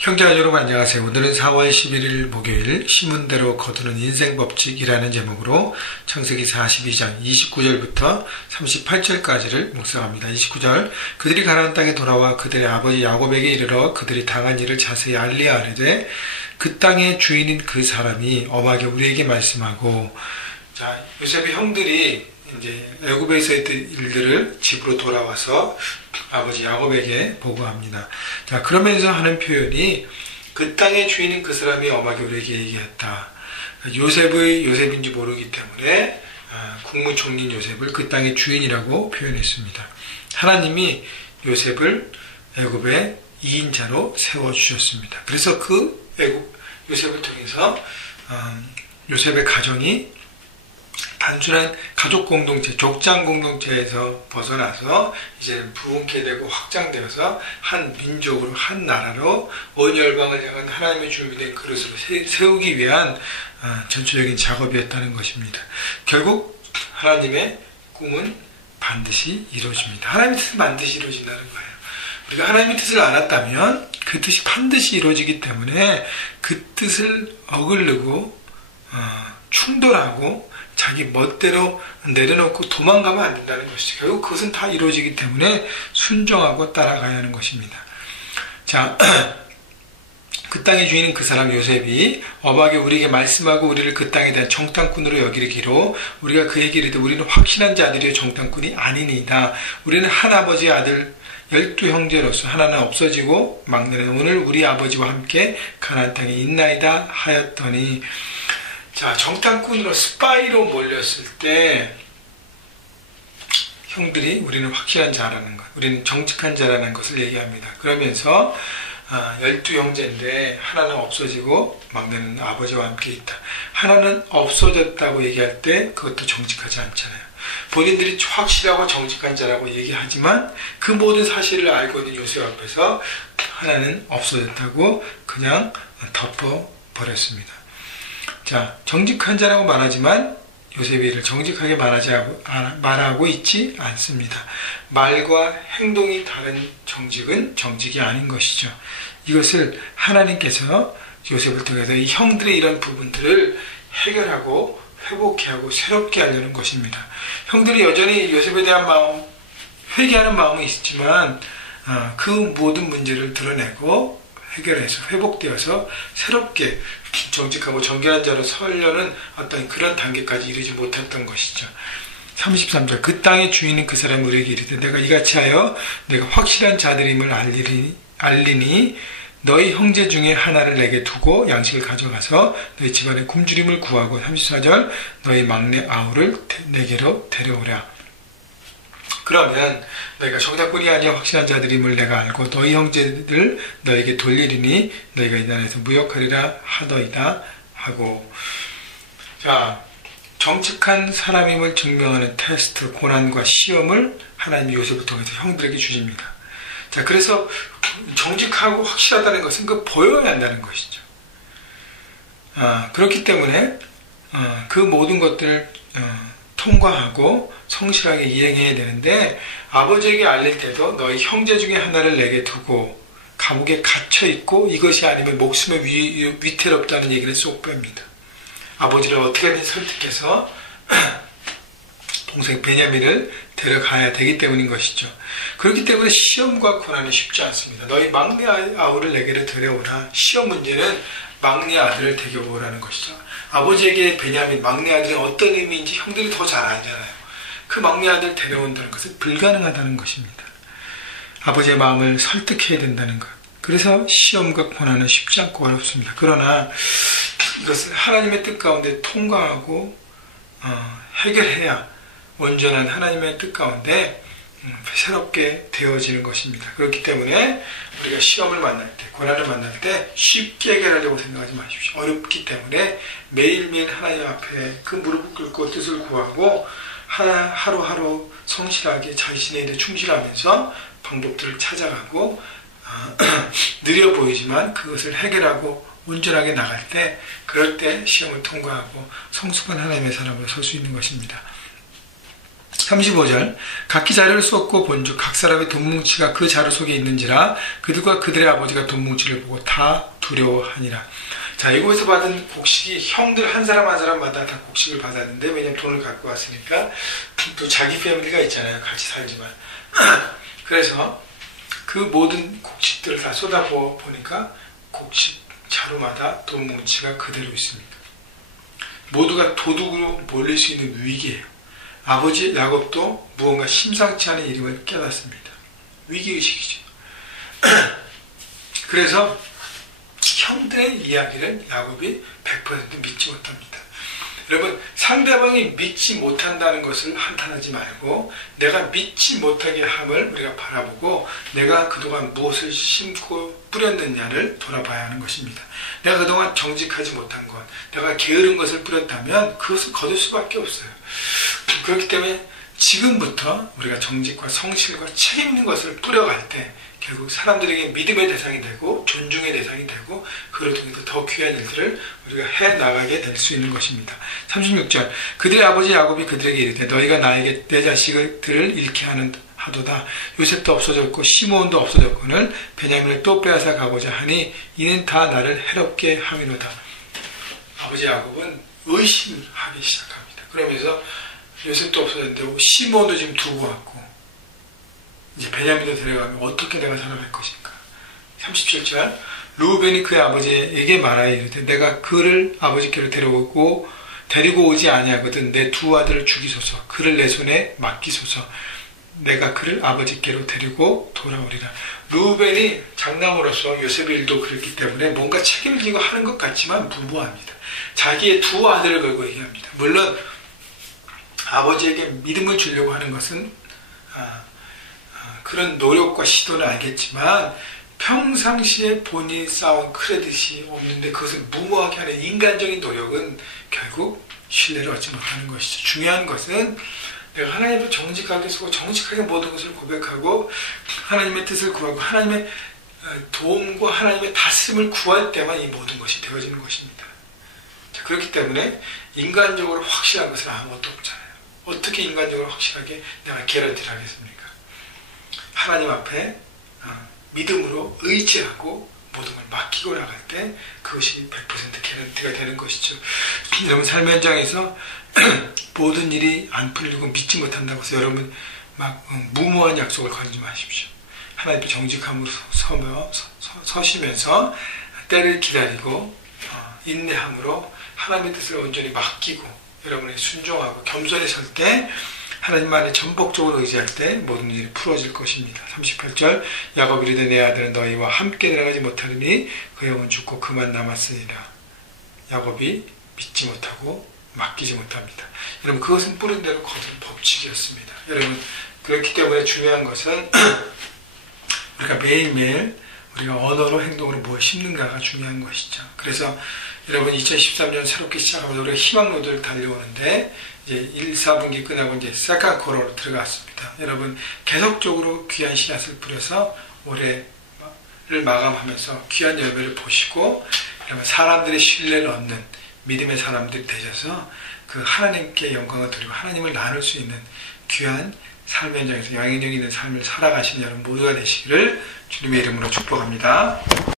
형제와 여러분 안녕하세요. 오늘은 4월 11일 목요일 신문대로 거두는 인생법칙이라는 제목으로 창세기 42장 29절부터 38절까지를 묵상합니다. 29절 그들이 가나안 땅에 돌아와 그들의 아버지 야곱에게 이르러 그들이 당한 일을 자세히 알리하려되 그 땅의 주인인 그 사람이 엄하게 우리에게 말씀하고, 자, 요셉의 형들이 이제 애굽에서 했던 일들을 집으로 돌아와서 아버지 야곱에게 보고합니다. 자, 그러면서 하는 표현이 그 땅의 주인인 그 사람이 엄하게 우리에게 얘기했다. 요셉인지 모르기 때문에 국무총리인 요셉을 그 땅의 주인이라고 표현했습니다. 하나님이 요셉을 애굽의 2인자로 세워주셨습니다. 그래서 그 요셉을 통해서 요셉의 가정이 단순한 가족 공동체, 족장 공동체에서 벗어나서 이제 부흥케 되고 확장되어서 한 민족으로, 한 나라로 온 열방을 향한 하나님의 준비된 그릇으로 세우기 위한 전체적인 작업이었다는 것입니다. 결국 하나님의 꿈은 반드시 이루어집니다. 하나님의 뜻은 반드시 이루어진다는 거예요. 우리가 하나님의 뜻을 알았다면 그 뜻이 반드시 이루어지기 때문에 그 뜻을 어기르고 충돌하고 자기 멋대로 내려놓고 도망가면 안 된다는 것이죠. 결국 그것은 다 이루어지기 때문에 순종하고 따라가야 하는 것입니다. 자, 그 땅의 주인은 그 사람 요셉이 엄하게 우리에게 말씀하고 우리를 그 땅에 대한 정탐꾼으로 여기기로 우리가 그에게 이르되 우리는 확신한 자들이여 정탐꾼이 아니니이다. 우리는 한 아버지의 아들 12형제로서 하나는 없어지고 막내는 오늘 우리 아버지와 함께 가나안 땅에 있나이다 하였더니, 자, 정탐꾼으로 스파이로 몰렸을 때 형들이 우리는 확실한 자라는 것, 우리는 정직한 자라는 것을 얘기합니다. 그러면서 12형제인데 하나는 없어지고 막내는 아버지와 함께 있다. 하나는 없어졌다고 얘기할 때 그것도 정직하지 않잖아요. 본인들이 확실하고 정직한 자라고 얘기하지만 그 모든 사실을 알고 있는 요셉 앞에서 하나는 없어졌다고 그냥 덮어버렸습니다. 자, 정직한 자라고 말하지만 요셉이 이를 정직하게 말하고 있지 않습니다. 말과 행동이 다른 정직은 정직이 아닌 것이죠. 이것을 하나님께서 요셉을 통해서 이 형들의 이런 부분들을 해결하고 회복케 하고 새롭게 하려는 것입니다. 형들이 여전히 요셉에 대한 마음, 회개하는 마음은 있지만 그 모든 문제를 드러내고 해결해서 회복되어서 새롭게 정직하고 정결한 자로 서려는 어떤 그런 단계까지 이르지 못했던 것이죠. 33절 그 땅의 주인은 그 사람이 우리에게 이르되 내가 이같이 하여 내가 확실한 자들임을 알리니 너희 형제 중에 하나를 내게 두고 양식을 가져가서 너희 집안에 굶주림을 구하고, 34절 너희 막내 아우를 내게로 데려오라. 그러면 너희가 정탐꾼이 아니야 확실한 자들임을 내가 알고 너희 형제들 너에게 돌리리니 너희가 이 나라에서 무역하리라 하더이다 하고, 자, 정직한 사람임을 증명하는 테스트, 고난과 시험을 하나님이 요셉을 통해서 형들에게 주십니다. 자, 그래서 정직하고 확실하다는 것은 그 보여야 한다는 것이죠. 그렇기 때문에 그 모든 것들을 통과하고 성실하게 이행해야 되는데, 아버지에게 알릴 때도 너희 형제 중에 하나를 내게 두고 감옥에 갇혀있고 이것이 아니면 목숨에 위태롭다는 얘기를 쏙 뺍니다. 아버지를 어떻게든 설득해서 동생 베냐민을 데려가야 되기 때문인 것이죠. 그렇기 때문에 시험과 고난은 쉽지 않습니다. 너희 막내 아우를 내게로 데려오라. 시험 문제는 막내 아들을 데려오라는 것이죠. 아버지에게 베냐민, 막내 아들이 어떤 의미인지 형들이 더 잘 알잖아요. 그 막내 아들 데려온다는 것은 불가능하다는 것입니다. 아버지의 마음을 설득해야 된다는 것. 그래서 시험과 고난은 쉽지 않고 어렵습니다. 그러나 이것을 하나님의 뜻 가운데 통과하고 해결해야 온전한 하나님의 뜻 가운데 새롭게 되어지는 것입니다. 그렇기 때문에 우리가 시험을 만날 때, 고난을 만날 때 쉽게 해결하려고 생각하지 마십시오. 어렵기 때문에 매일매일 하나님 앞에 그 무릎을 꿇고 뜻을 구하고 하루하루 성실하게 자신의 일에 충실하면서 방법들을 찾아가고 느려 보이지만 그것을 해결하고 온전하게 나갈 때, 그럴 때 시험을 통과하고 성숙한 하나님의 사람으로 설 수 있는 것입니다. 35절 각기 자료를 쏟고 본즉 각 사람의 돈뭉치가 그 자루 속에 있는지라 그들과 그들의 아버지가 돈뭉치를 보고 다 두려워하니라. 자, 이곳에서 받은 곡식이 형들 한 사람 한 사람마다 다 곡식을 받았는데, 왜냐면 돈을 갖고 왔으니까 또 자기 패밀리가 있잖아요. 같이 살지만. 그래서 그 모든 곡식들을 다 쏟아보니까 곡식 자루마다 돈뭉치가 그대로 있습니다. 모두가 도둑으로 몰릴 수 있는 위기예요. 아버지 야곱도 무언가 심상치 않은 일임을 깨닫습니다. 위기의식이죠. 그래서 형들의 이야기를 야곱이 100% 믿지 못합니다. 여러분, 상대방이 믿지 못한다는 것을 한탄하지 말고 내가 믿지 못하게 함을 우리가 바라보고 내가 그동안 무엇을 심고 뿌렸느냐를 돌아봐야 하는 것입니다. 내가 그동안 정직하지 못한 것, 내가 게으른 것을 뿌렸다면 그것을 거둘 수밖에 없어요. 그렇기 때문에 지금부터 우리가 정직과 성실과 책임 있는 것을 뿌려갈 때 결국 사람들에게 믿음의 대상이 되고 존중의 대상이 되고 그를 통해서 더 귀한 일들을 우리가 해나가게 될 수 있는 것입니다. 36절 그들의 아버지 야곱이 그들에게 이르되 너희가 나에게 내 자식들을 잃게 하도다. 요셉도 없어졌고 시므온도 없어졌거늘 베냐민을 또 빼앗아 가고자 하니 이는 다 나를 해롭게 함이로다. 아버지 야곱은 의심하기 시작합니다. 그러면서 요셉도 없어졌는데 시므온도 지금 두고 왔고 이제 베냐민도 데려가면 어떻게 내가 살아갈 것인가. 37절 르우벤이 그의 아버지에게 말하여 이르되 내가 그를 아버지께로 데리고 오지 아니하거든 내 두 아들을 죽이소서 그를 내 손에 맡기소서 내가 그를 아버지께로 데리고 돌아오리라. 르우벤이 장남으로서 요셉의 일도 그랬기 때문에 뭔가 책임을 지고 하는 것 같지만 무모합니다. 자기의 두 아들을 걸고 얘기합니다. 물론 아버지에게 믿음을 주려고 하는 것은 그런 노력과 시도는 알겠지만 평상시에 본인이 쌓은 크레딧이 없는데 그것을 무모하게 하는 인간적인 노력은 결국 신뢰를 얻지 못하는 것이죠. 중요한 것은 내가 하나님을 정직하게 쓰고 정직하게 모든 것을 고백하고 하나님의 뜻을 구하고 하나님의 도움과 하나님의 다스림을 구할 때만 이 모든 것이 되어지는 것입니다. 자, 그렇기 때문에 인간적으로 확실한 것은 아무것도 없잖아요. 어떻게 인간적으로 확실하게 내가 개런티를 하겠습니까? 하나님 앞에 믿음으로 의지하고 모든 걸 맡기고 나갈 때 그것이 100% 개런티가 되는 것이죠. 여러분 삶의 현장에서 모든 일이 안 풀리고 믿지 못한다고 해서 여러분 막 무모한 약속을 걸지 마십시오. 하나님의 정직함으로 서시면서 때를 기다리고 인내함으로 하나님의 뜻을 온전히 맡기고 여러분이 순종하고 겸손히 설 때 하나님만에 전복적으로 의지할 때 모든 일이 풀어질 것입니다. 38절 야곱이 이르되 내 아들은 너희와 함께 내려가지 못하리니 그 영은 죽고 그만 남았으니라. 야곱이 믿지 못하고 맡기지 못합니다. 여러분 그것은 뿌린 대로 거둔 법칙이었습니다. 여러분 그렇기 때문에 중요한 것은 우리가 매일매일 우리가 언어로 행동으로 무엇을 심는가가 중요한 것이죠. 그래서 여러분 2013년 새롭게 시작하면서 우리가 희망로드를 달려오는데 이제 1, 4분기 끝나고 이제 세컨코로로 들어갔습니다. 여러분 계속적으로 귀한 씨앗을 뿌려서 올해를 마감하면서 귀한 열매를 보시고 여러분 사람들의 신뢰를 얻는 믿음의 사람들이 되셔서 그 하나님께 영광을 드리고 하나님을 나눌 수 있는 귀한 삶의 현장에서 영향력 있는 삶을 살아가시는 여러분 모두가 되시기를 주님의 이름으로 축복합니다.